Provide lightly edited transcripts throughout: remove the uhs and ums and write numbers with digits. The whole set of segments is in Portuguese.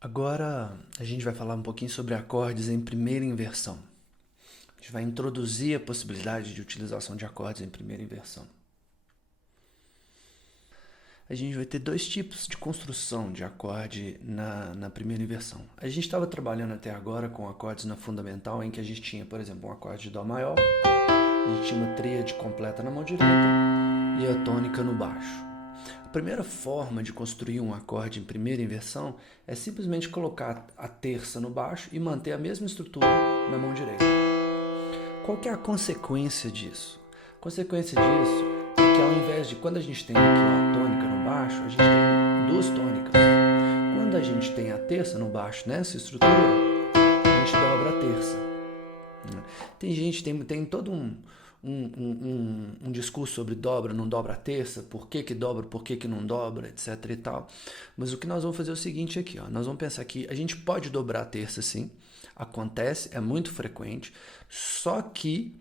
Agora a gente vai falar um pouquinho sobre acordes em primeira inversão. A gente vai introduzir a possibilidade de utilização de acordes em primeira inversão. A gente vai ter dois tipos de construção de acorde na primeira inversão. A gente estava trabalhando até agora com acordes na fundamental, em que a gente tinha, por exemplo, um acorde de Dó maior, a gente tinha uma tríade completa na mão direita e a tônica no baixo. A primeira forma de construir um acorde em primeira inversão é simplesmente colocar a terça no baixo e manter a mesma estrutura na mão direita. Qual que é a consequência disso? A consequência disso é que ao invés de, quando a gente tem aqui uma tônica no baixo, a gente tem duas tônicas. Quando a gente tem a terça no baixo nessa estrutura, a gente dobra a terça. Tem gente, tem todo um discurso sobre dobra, não dobra a terça, por que dobra, por que não dobra, etc e tal. Mas o que nós vamos fazer é o seguinte aqui, ó, nós vamos pensar que a gente pode dobrar a terça sim, acontece, é muito frequente, só que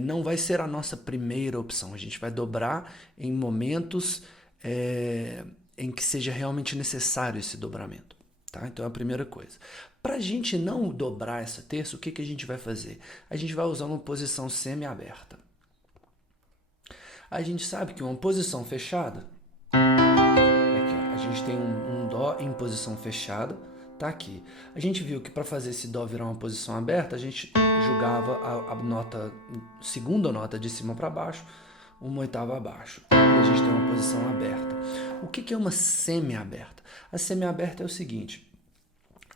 não vai ser a nossa primeira opção, a gente vai dobrar em momentos em que seja realmente necessário esse dobramento. Tá? Então é a primeira coisa. Para a gente não dobrar essa terça, o que a gente vai fazer? A gente vai usar uma posição semi-aberta. A gente sabe que uma posição fechada, aqui, ó, a gente tem um Dó em posição fechada, tá aqui. A gente viu que para fazer esse Dó virar uma posição aberta, a gente jogava a segunda nota de cima para baixo, uma oitava abaixo. E a gente tem uma posição aberta. O que é uma semi-aberta? A semi-aberta é o seguinte: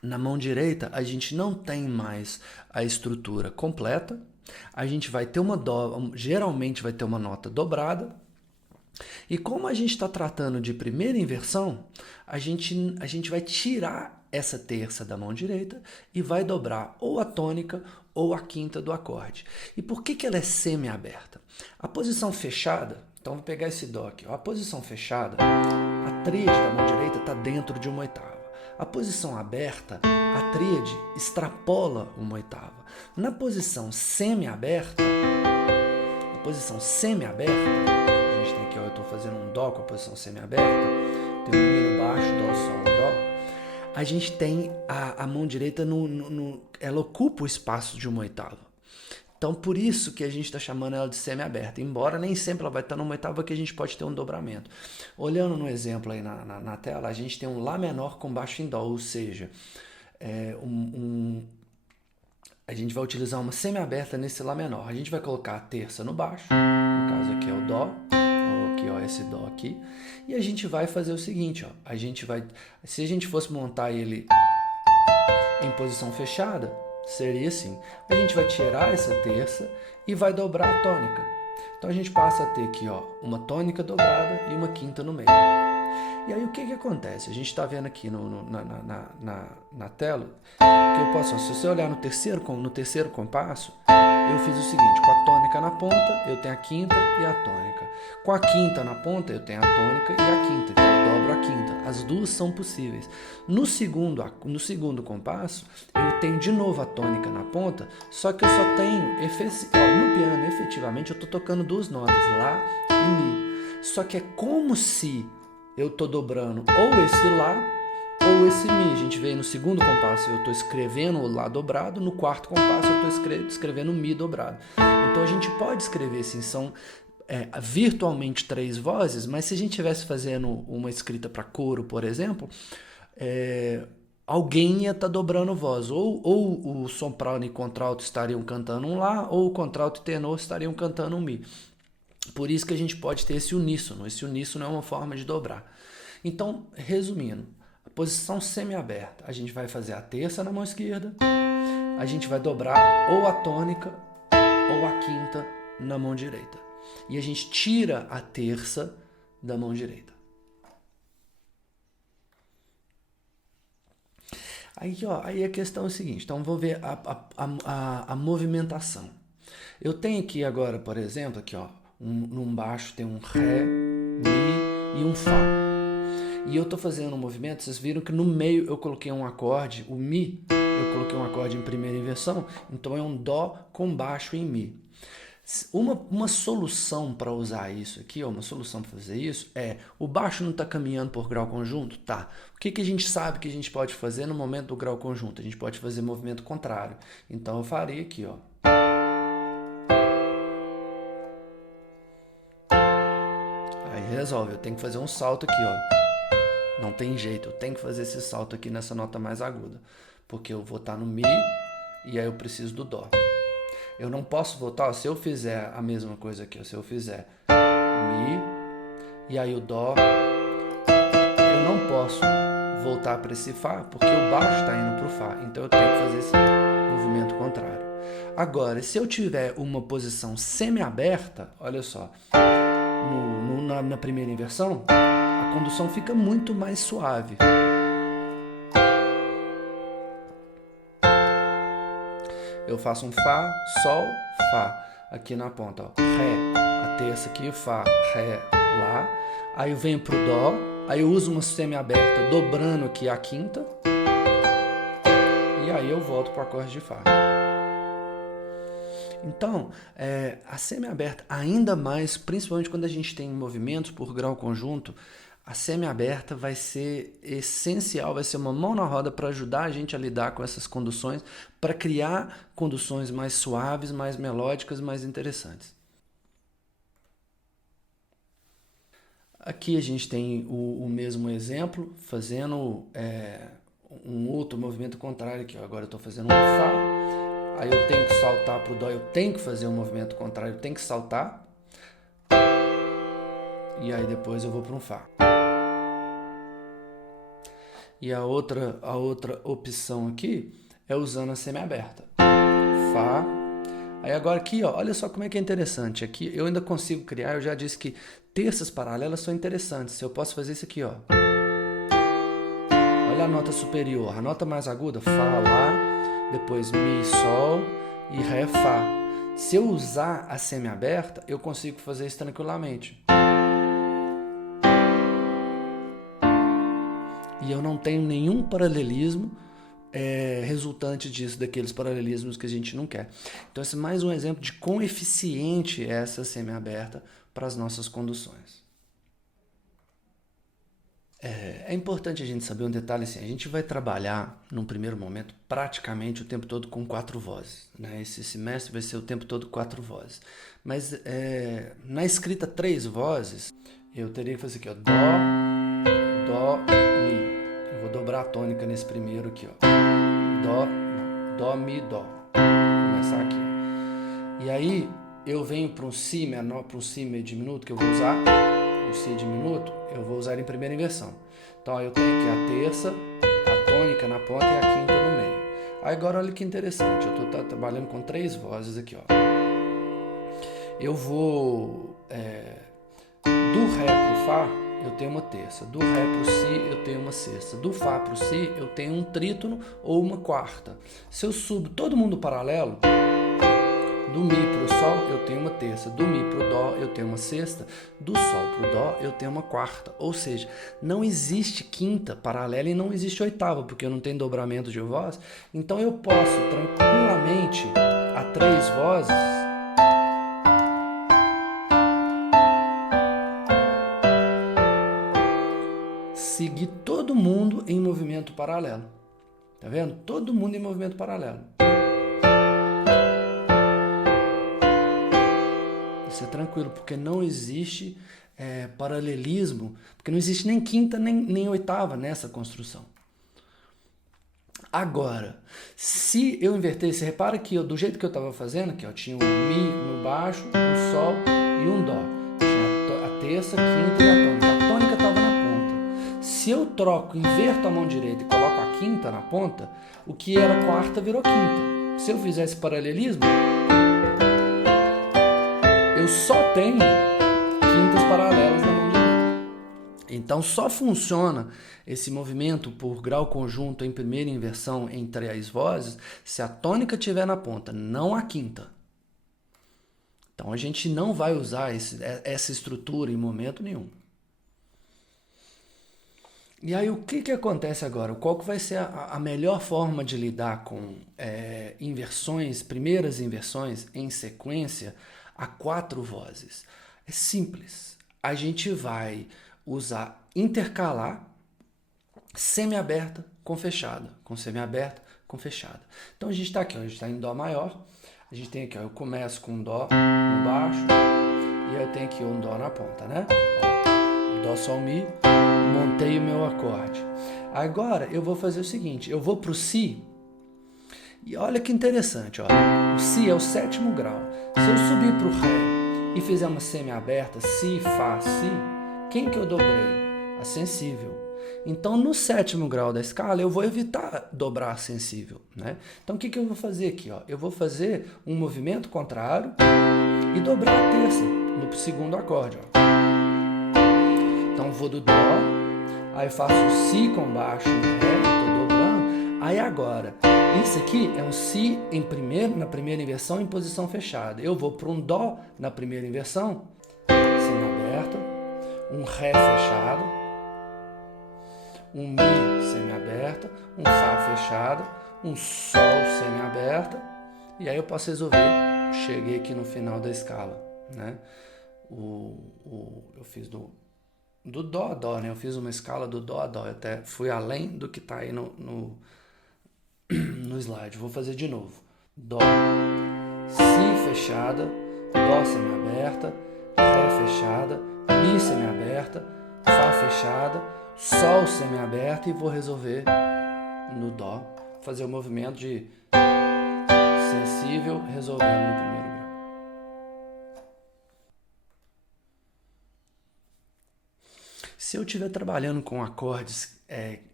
na mão direita, a gente não tem mais a estrutura completa. A gente vai ter geralmente vai ter uma nota dobrada. E como a gente está tratando de primeira inversão, a gente vai tirar essa terça da mão direita e vai dobrar ou a tônica ou a quinta do acorde. E por que ela é semi-aberta? A posição fechada, então vou pegar esse Dó aqui, ó, a posição fechada, a tríade da mão direita está dentro de uma oitava. A posição aberta, a tríade extrapola uma oitava. Na posição semi-aberta, a gente tem aqui, ó, eu estou fazendo um Dó com a posição semi-aberta, tem um Mi no baixo, Dó, Sol, Dó. A gente tem a mão direita, ela ocupa o espaço de uma oitava. Então, por isso que a gente está chamando ela de semi-aberta, embora nem sempre ela vai estar numa oitava que a gente pode ter um dobramento. Olhando no exemplo aí na tela, a gente tem um Lá menor com baixo em Dó, ou seja, a gente vai utilizar uma semi-aberta nesse Lá menor. A gente vai colocar a terça no baixo, no caso aqui é o Dó, ou aqui, ó, esse Dó aqui, e a gente vai fazer o seguinte, ó, se a gente fosse montar ele em posição fechada, seria assim: a gente vai tirar essa terça e vai dobrar a tônica. Então a gente passa a ter aqui, ó, uma tônica dobrada e uma quinta no meio. E aí o que acontece? A gente está vendo aqui na tela que eu posso, se você olhar no terceiro compasso, eu fiz o seguinte: com a tônica na ponta eu tenho a quinta e a tônica. Com a quinta na ponta eu tenho a tônica e a quinta, então eu dobro a quinta. As duas são possíveis. No segundo compasso eu tenho de novo a tônica na ponta, só que eu só tenho, no piano efetivamente eu estou tocando duas notas, Lá e Mi. Só que é como se eu estou dobrando ou esse Lá ou esse Mi. A gente vê no segundo compasso eu estou escrevendo o Lá dobrado, no quarto compasso eu estou escrevendo o Mi dobrado. Então a gente pode escrever assim, são virtualmente três vozes, mas se a gente estivesse fazendo uma escrita para coro, por exemplo, alguém ia estar dobrando voz. Ou o soprano e contralto estariam cantando um Lá, ou o contralto e tenor estariam cantando um Mi. Por isso que a gente pode ter esse uníssono. Esse uníssono é uma forma de dobrar. Então, resumindo, a posição semi-aberta, a gente vai fazer a terça na mão esquerda, a gente vai dobrar ou a tônica ou a quinta na mão direita. E a gente tira a terça da mão direita. Aí a questão é o seguinte, então vou ver a movimentação. Eu tenho aqui agora, por exemplo, aqui, ó, num baixo tem um Ré, Mi e um Fá. E eu estou fazendo um movimento, vocês viram que no meio eu coloquei um acorde, o Mi, eu coloquei um acorde em primeira inversão, então é um Dó com baixo em Mi. Uma solução para usar isso aqui, uma solução para fazer isso é, o baixo não está caminhando por grau conjunto? Tá. O que a gente sabe que a gente pode fazer no momento do grau conjunto? A gente pode fazer movimento contrário. Então eu faria aqui, ó. Aí resolve, eu tenho que fazer um salto aqui, ó. Não tem jeito, eu tenho que fazer esse salto aqui nessa nota mais aguda. Porque eu vou estar no Mi e aí eu preciso do Dó. Eu não posso voltar, ó, se eu fizer a mesma coisa aqui, ó, se eu fizer Mi e aí o Dó, eu não posso voltar para esse Fá, porque o baixo está indo para o Fá, então eu tenho que fazer esse movimento contrário. Agora, se eu tiver uma posição semi-aberta, olha só, na primeira inversão, a condução fica muito mais suave. Eu faço um Fá, Sol, Fá, aqui na ponta, ó, Ré, a terça aqui, Fá, Ré, Lá, aí eu venho pro Dó, aí eu uso uma semi-aberta dobrando aqui a quinta, e aí eu volto pro acorde de Fá. Então, a semi-aberta, ainda mais, principalmente quando a gente tem movimentos por grau conjunto, a semi-aberta vai ser essencial, vai ser uma mão na roda para ajudar a gente a lidar com essas conduções, para criar conduções mais suaves, mais melódicas, mais interessantes. Aqui a gente tem o mesmo exemplo, fazendo um outro movimento contrário aqui. Ó. Agora eu estou fazendo um Fá, aí eu tenho que saltar para o Dó, eu tenho que fazer um movimento contrário, eu tenho que saltar, e aí depois eu vou para um Fá. E a outra opção aqui é usando a semi-aberta. Fá. Aí agora aqui, ó, olha só como é que é interessante. Aqui eu ainda consigo criar, eu já disse que terças paralelas são interessantes. Eu posso fazer isso aqui, ó. Olha a nota superior, a nota mais aguda, Fá, Lá, depois Mi, Sol e Ré, Fá. Se eu usar a semi-aberta, eu consigo fazer isso tranquilamente. E eu não tenho nenhum paralelismo resultante disso, daqueles paralelismos que a gente não quer. Então esse é mais um exemplo de quão eficiente é essa semi-aberta para as nossas conduções. É importante a gente saber um detalhe assim, a gente vai trabalhar num primeiro momento praticamente o tempo todo com 4 vozes. Né? Esse semestre vai ser o tempo todo 4 vozes. Mas na escrita 3 vozes, eu teria que fazer aqui, ó, Dó, Mi. Eu vou dobrar a tônica nesse primeiro aqui, ó. Dó, Mi, Dó. Vou começar aqui. E aí eu venho para um Si menor, para um Si meio diminuto, que eu vou usar o Si diminuto, eu vou usar em primeira inversão. Então eu tenho aqui a terça, a tônica na ponta e a quinta no meio. Aí agora olha que interessante, eu estou trabalhando com 3 vozes aqui, ó. Eu vou do Ré pro Fá, eu tenho uma terça. Do Ré pro Si, eu tenho uma sexta. Do Fá pro Si, eu tenho um trítono ou uma quarta. Se eu subo todo mundo paralelo, do Mi pro Sol, eu tenho uma terça. Do Mi pro Dó, eu tenho uma sexta. Do Sol pro Dó, eu tenho uma quarta. Ou seja, não existe quinta paralela e não existe oitava, porque eu não tenho dobramento de voz. Então eu posso tranquilamente, a 3 vozes, seguir todo mundo em movimento paralelo. Tá vendo? Todo mundo em movimento paralelo. Isso é tranquilo, porque não existe paralelismo, porque não existe nem quinta nem oitava nessa construção. Agora, se eu inverter, você repara que do jeito que eu estava fazendo, aqui, ó, tinha um Mi no baixo, um Sol e um Dó. Tinha a terça, a quinta e a tônica. A tônica estava na ponta. Se eu troco, inverto a mão direita e coloco a quinta na ponta, o que era quarta virou quinta. Se eu fizer esse paralelismo, eu só tenho quintas paralelas na mão direita. Então só funciona esse movimento por grau conjunto em primeira inversão em 3 vozes se a tônica estiver na ponta, não a quinta. Então a gente não vai usar essa estrutura em momento nenhum. E aí o que acontece agora? Qual que vai ser a melhor forma de lidar com inversões, primeiras inversões em sequência, há 4 vozes. É simples. A gente vai usar intercalar semi-aberta com fechada, com semi-aberta com fechada. Então a gente está aqui, ó, a gente está em Dó maior, a gente tem aqui, ó, eu começo com um Dó no baixo e eu tenho aqui um Dó na ponta, né? Ó, Dó, Sol, Mi, montei o meu acorde. Agora eu vou fazer o seguinte, eu vou para o Si e olha que interessante, ó, o Si é o 7º grau. Se eu subir para o Ré e fizer uma semi-aberta, Si, Fá, Si, quem que eu dobrei? A sensível. Então, no 7º grau da escala, eu vou evitar dobrar a sensível, né? Então, o que eu vou fazer aqui? Ó? Eu vou fazer um movimento contrário e dobrar a terça no 2º acorde. Ó. Então, vou do Dó, aí faço o Si com baixo no Ré, estou dobrando. Aí agora, isso aqui é um Si na primeira inversão em posição fechada. Eu vou para um Dó na primeira inversão, semi-aberta, um Ré fechado, um Mi semi-aberta, um Fá fechado, um Sol semi-aberta, e aí eu posso resolver. Cheguei aqui no final da escala, né? Eu fiz do Dó a Dó, né? Eu fiz uma escala do Dó a Dó, eu até fui além do que está aí no slide. Vou fazer de novo. Dó, Si fechada, Dó semi-aberta, Ré fechada, Mi semi-aberta, Fá fechada, Sol semi-aberto e vou resolver no Dó, fazer o movimento de sensível resolvendo no primeiro grau. Se eu estiver trabalhando com acordes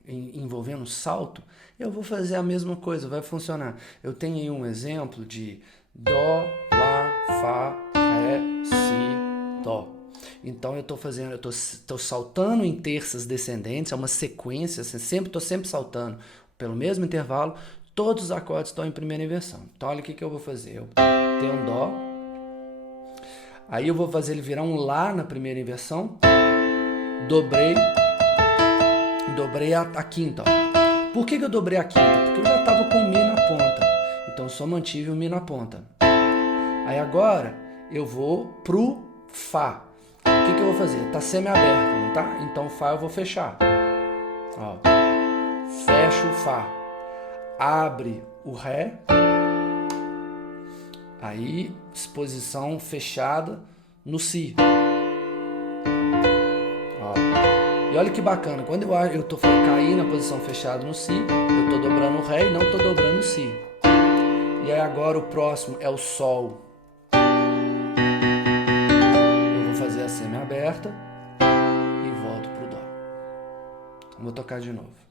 envolvendo salto, eu vou fazer a mesma coisa, vai funcionar. Eu tenho aí um exemplo de Dó, Lá, Fá, Ré, Si, Dó. Então eu estou saltando em terças descendentes, é uma sequência, assim, estou sempre saltando pelo mesmo intervalo, todos os acordes estão em primeira inversão. Então olha o que eu vou fazer, eu tenho um Dó, aí eu vou fazer ele virar um Lá na primeira inversão, dobrei a quinta. Ó. Por que eu dobrei a quinta? Porque eu já estava com o Mi na ponta, então eu só mantive o Mi na ponta. Aí agora eu vou pro Fá. O que eu vou fazer? Tá semi-aberto, não tá? Então Fá eu vou fechar. Ó. Fecho o Fá. Abre o Ré. Aí, posição fechada no Si. Ó. E olha que bacana. Quando eu tô caindo na posição fechada no Si, eu tô dobrando o Ré e não tô dobrando o Si. E aí agora o próximo é o Sol. Fazer a semi-aberta e volto pro Dó. Vou tocar de novo.